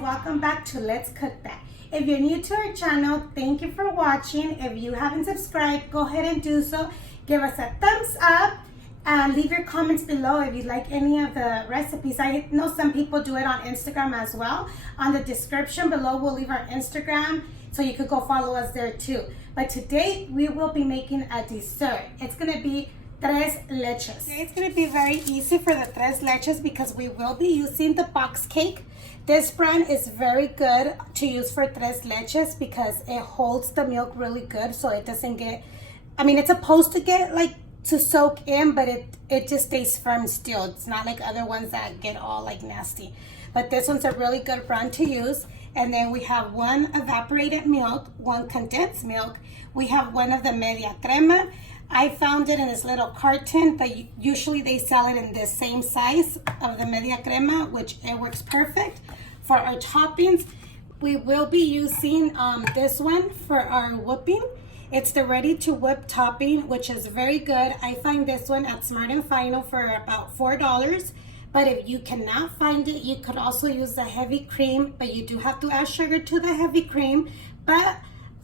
welcome back to Let's Cook That. If you're new to our channel, thank you for watching. If you haven't subscribed, go ahead and do so. Give us a thumbs up and leave your comments below if you like any of the recipes. I know some people do it on Instagram as well. On the description below, we'll leave our Instagram so you could go follow us there too. But today we will be making a dessert. It's gonna be tres leches. Today it's gonna be very easy for the tres leches because we will be using the box cake. This brand is very good to use for tres leches because it holds the milk really good, so it doesn't get, I mean, it's supposed to get like to soak in, but it just stays firm still. It's not like other ones that get all like nasty. But this one's a really good brand to use. And then we have one evaporated milk, one condensed milk. We have one of the media crema. I found it in this little carton, but usually they sell it in the same size of the media crema, which it works perfect. For our toppings, we will be using this one for our whipping. It's the ready to whip topping, which is very good. I find this one at Smart & Final for about $4. But if you cannot find it, you could also use the heavy cream, but you do have to add sugar to the heavy cream. But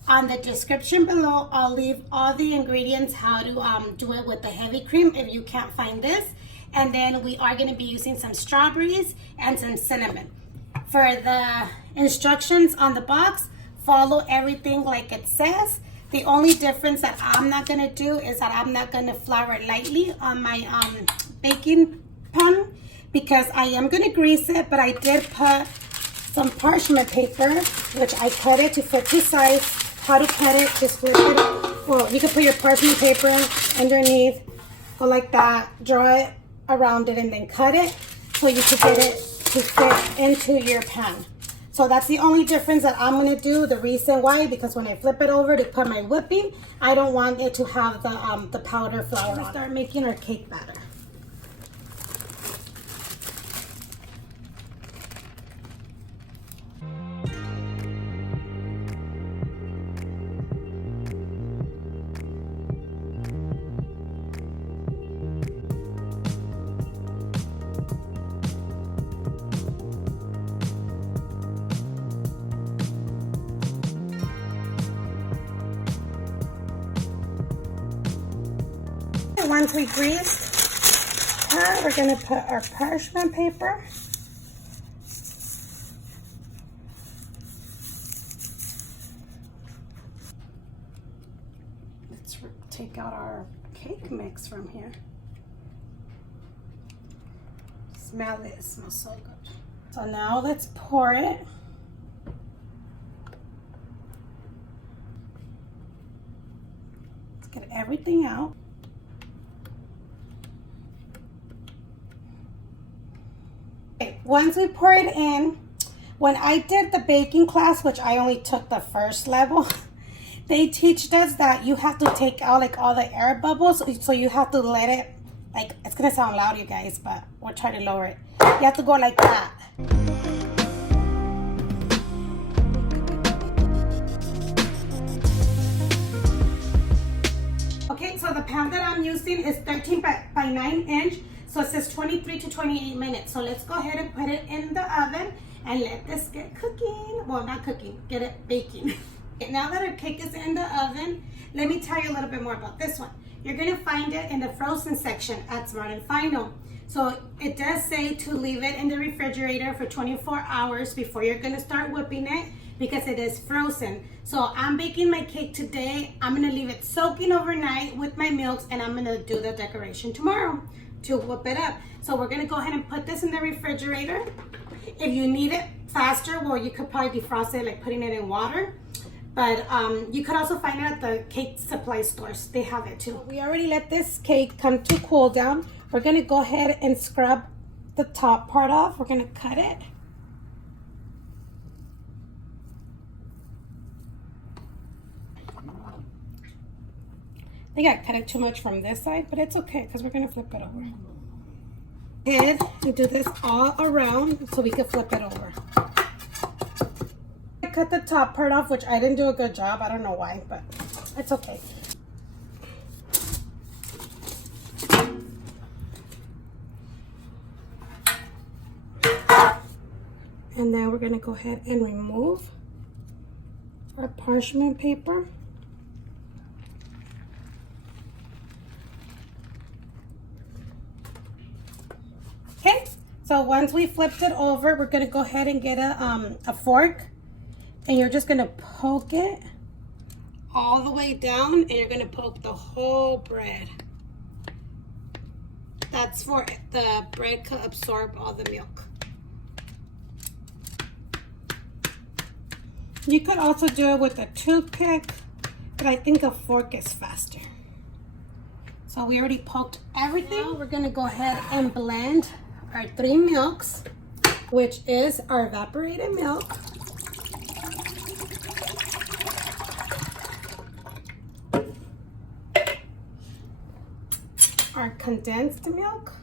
on the description below, I'll leave all the ingredients, how to do it with the heavy cream if you can't find this. And then we are going to be using some strawberries and some cinnamon. For the instructions on the box, follow everything like it says. The only difference that I'm not going to do is that I'm not going to flour it lightly on my baking pan because I am going to grease it, but I did put some parchment paper, which I cut it to fit to size. How to cut it, just flip it. Well, you can put your parchment paper underneath, go like that, draw it around it, and then cut it so you can get it to fit into your pan. So that's the only difference that I'm going to do. The reason why, because when I flip it over to put my whipping, I don't want it to have the powder flour on it. Start making our cake batter. Once we greased that, we're going to put our parchment paper. Let's take out our cake mix from here. Smell it, it smells so good. So now let's pour it. Let's get everything out. Once we pour it in, when I did the baking class, which I only took the first level, they teach us that you have to take out like all the air bubbles. So you have to let it, like, it's gonna sound loud, you guys, but we'll try to lower it. You have to go like that. Okay, so the pan that I'm using is 13 by 9 inch. So it says 23 to 28 minutes. So let's go ahead and put it in the oven and let this get cooking. Well, not cooking, get it baking. Now that our cake is in the oven, let me tell you a little bit more about this one. You're gonna find it in the frozen section at Smart & Final. So it does say to leave it in the refrigerator for 24 hours before you're gonna start whipping it because it is frozen. So I'm baking my cake today. I'm gonna leave it soaking overnight with my milks and I'm gonna do the decoration tomorrow to whip it up. So we're gonna go ahead and put this in the refrigerator. If you need it faster, well, you could probably defrost it like putting it in water. But you could also find it at the cake supply stores. They have it too. We already let this cake come to cool down. We're gonna go ahead and scrub the top part off. We're gonna cut it. I think I cut it too much from this side, but it's okay because we're going to flip it over. And do this all around so we can flip it over. I cut the top part off, which I didn't do a good job. I don't know why, but it's okay. And then we're gonna go ahead and remove our parchment paper. Okay, so once we flipped it over, we're gonna go ahead and get a fork, and you're just gonna poke it all the way down, and you're gonna poke the whole bread. That's for the bread to absorb all the milk. You could also do it with a toothpick, but I think a fork is faster. So we already poked everything. Now we're gonna go ahead and blend our 3 milks, which is our evaporated milk, our condensed milk,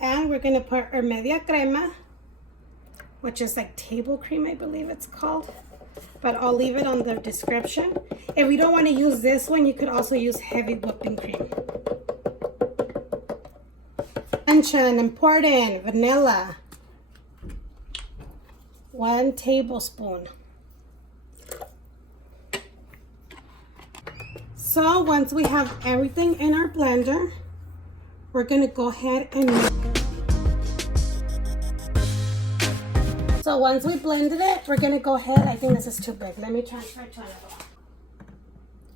and we're gonna put our media crema, which is like table cream, I believe it's called, but I'll leave it on the description. If you don't want to use this one, you could also use heavy whipping cream. Attention, important, vanilla, 1 tablespoon. So once we have everything in our blender, we're gonna go ahead and mix. So once we blended it, we're gonna go ahead, I think this is too big. Let me transfer it to another one.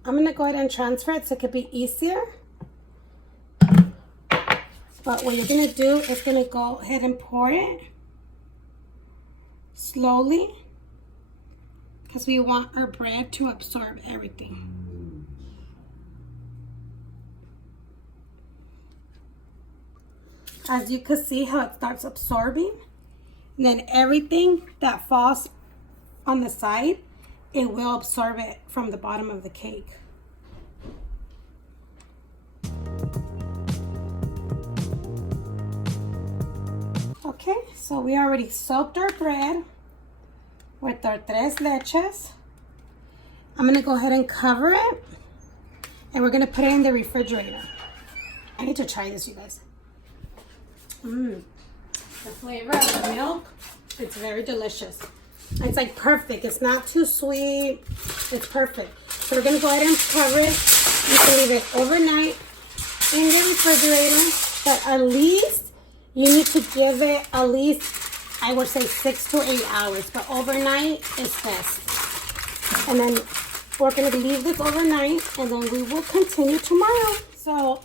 I'm gonna go ahead and transfer it so it could be easier. But what you're gonna do is gonna go ahead and pour it slowly, because we want our bread to absorb everything. As you can see how it starts absorbing, and then everything that falls on the side, it will absorb it from the bottom of the cake. Okay, so we already soaked our bread with our 3 leches. I'm gonna go ahead and cover it, and we're gonna put it in the refrigerator. I need to try this, you guys. The flavor of the milk, it's very delicious. It's like perfect. It's not too sweet. It's perfect. So we're gonna go ahead and cover it. You can leave it overnight in the refrigerator, but at least you need to give it at least, I would say 6 to 8 hours, but overnight is best. And then we're gonna leave this overnight, and then we will continue tomorrow. So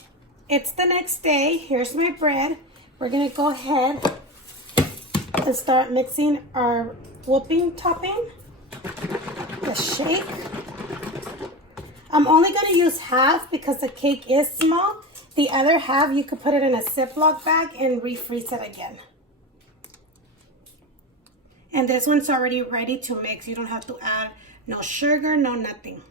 it's the next day. Here's my bread. We're gonna go ahead and start mixing our whipping topping, the shake. I'm only gonna use half because the cake is small. The other half, you could put it in a Ziploc bag and refreeze it again. And this one's already ready to mix. You don't have to add no sugar, no nothing.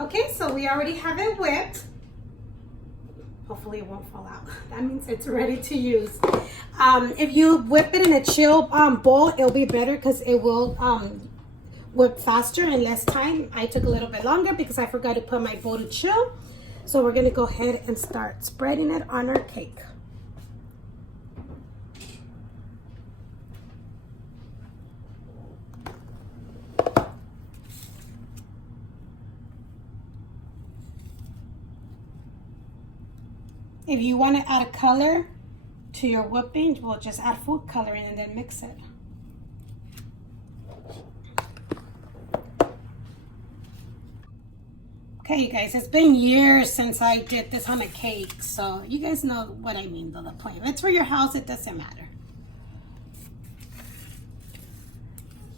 Okay, so we already have it whipped. Hopefully it won't fall out. That means it's ready to use. If you whip it in a chill bowl, it'll be better because it will whip faster in less time. I took a little bit longer because I forgot to put my bowl to chill. So we're gonna go ahead and start spreading it on our cake. If you want to add a color to your whipping, we'll just add food coloring and then mix it. Okay, you guys, it's been years since I did this on a cake, so you guys know what I mean, though, the point. If it's for your house, it doesn't matter.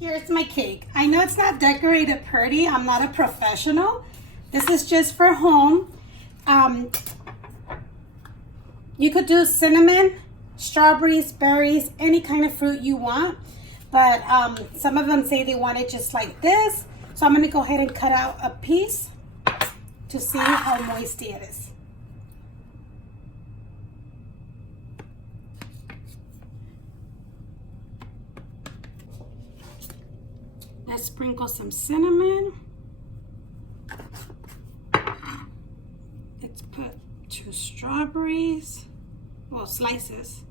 Here's my cake. I know it's not decorated pretty. I'm not a professional. This is just for home. You could do cinnamon, strawberries, berries, any kind of fruit you want. But some of them say they want it just like this. So I'm going to go ahead and cut out a piece to see how moisty it is. Let's sprinkle some cinnamon. Let's put 2 strawberries, well, slices.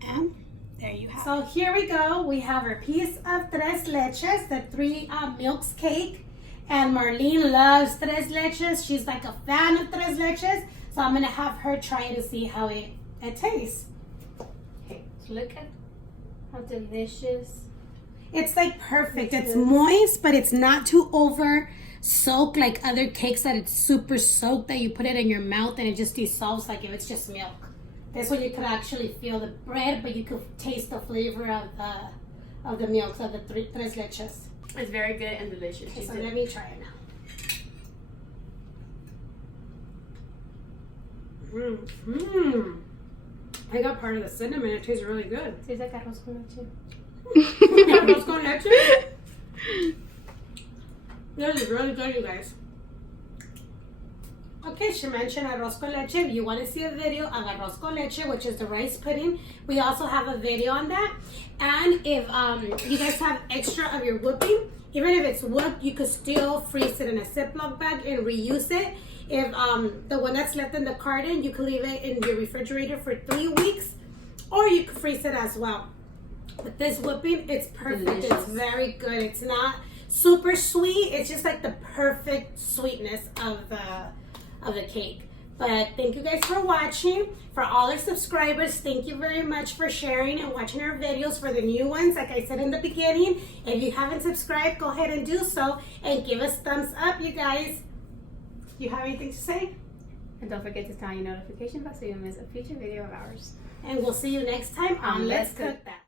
And there you have it. So here we go. We have our piece of tres leches, the 3 milks cake. And Marlene loves tres leches. She's like a fan of tres leches. So I'm going to have her try it to see how it tastes. Okay, so look at how delicious. It's like perfect. It's moist, but it's not too over soaked like other cakes that it's super soaked that you put it in your mouth and it just dissolves like if it's just milk. This one you could actually feel the bread, but you could taste the flavor of the milk, of the tres leches. It's very good and delicious. Okay, so let me try it now. I got part of the cinnamon. It tastes really good. Tastes like arroz con leche. Arroz con leche? This is really good, you guys. Okay, she mentioned arroz con leche. If you want to see a video of arroz con leche, which is the rice pudding, we also have a video on that. And if you guys have extra of your whipping, even if it's whipped, you could still freeze it in a Ziploc bag and reuse it. If the one that's left in the carton, you can leave it in your refrigerator for 3 weeks, or you can freeze it as well. But this whipping, it's perfect. Delicious. It's very good. It's not super sweet. It's just like the perfect sweetness of the cake. But thank you guys for watching. For all our subscribers, thank you very much for sharing and watching our videos. For the new ones, like I said in the beginning, if you haven't subscribed, go ahead and do so and give us thumbs up, you guys. You have anything to say? And don't forget to turn on your notification bell so you don't miss a future video of ours. And we'll see you next time on Let's Cook That.